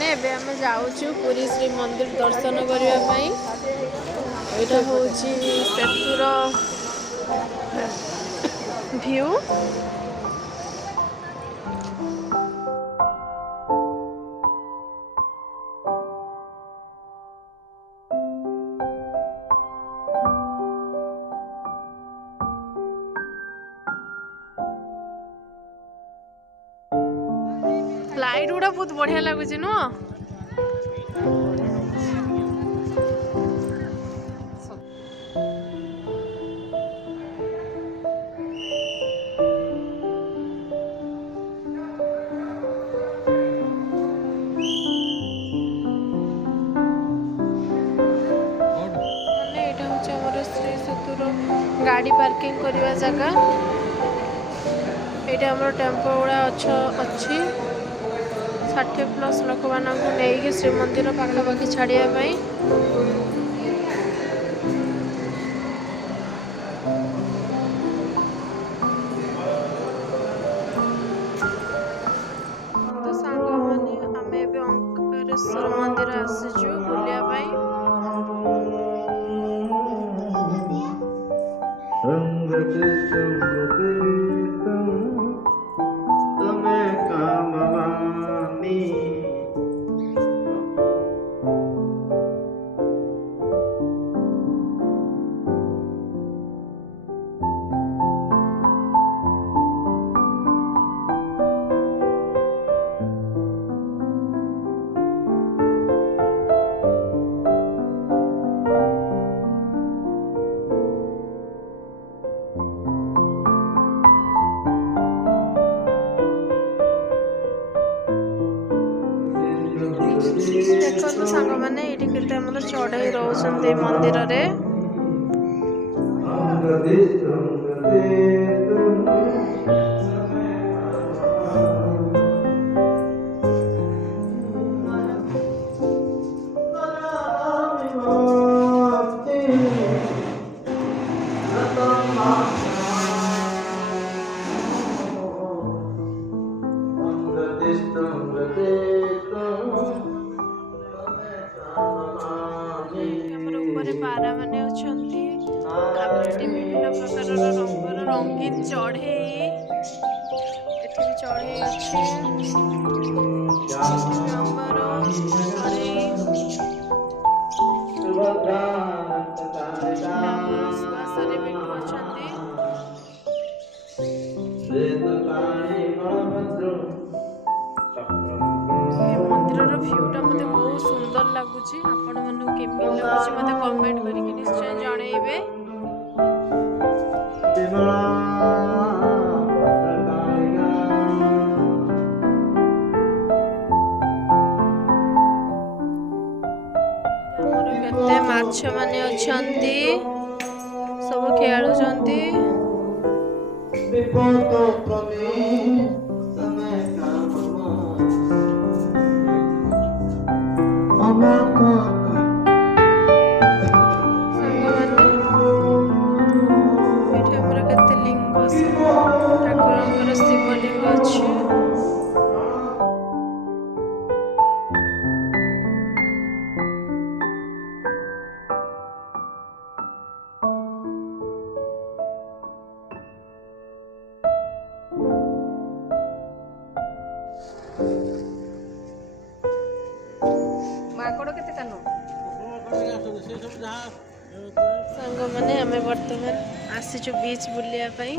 मैंने एबे आम जाऊँ पुरी श्री मंदिर दर्शन करने। यहाँ हूँ सेतुर व्यू। लाइट गुड़ा बहुत बढ़िया लगुच नु श्री सेतुर गाड़ी पार्किंग करने जगह। ये आम टेम्पो गुड़ा अच्छी 60+ लोक मान नहीं श्रीमंदिर पाखापाखि छाड़ापी। तो सांग मैंने आम ए अंकरेश्वर मंदिर आसीचु बुलियापाई। देखो सांग मैंने ये मतलब चढ़ई रोचे मंदिर रे। पारा माने अछंती विभिन्न प्रकार रंगर रंगीन चढ़ई एठी भी चढ़ई अच्छी नंबर चढ़ई सुभाषरे बिटू अछंती। मंदिर भ्यूटा मते बहुत सुंदर लगुच। आपण मानू केमि लगुच मते कमेंट करके निश्चय जणेबे। हमर केते माछ माने अछंती सब खेलुचंती। लिंग ठाकुर शिवलिंग अच्छे। सांग मैंने आम बर्तमान आसीचु बीच बुलिया पाई।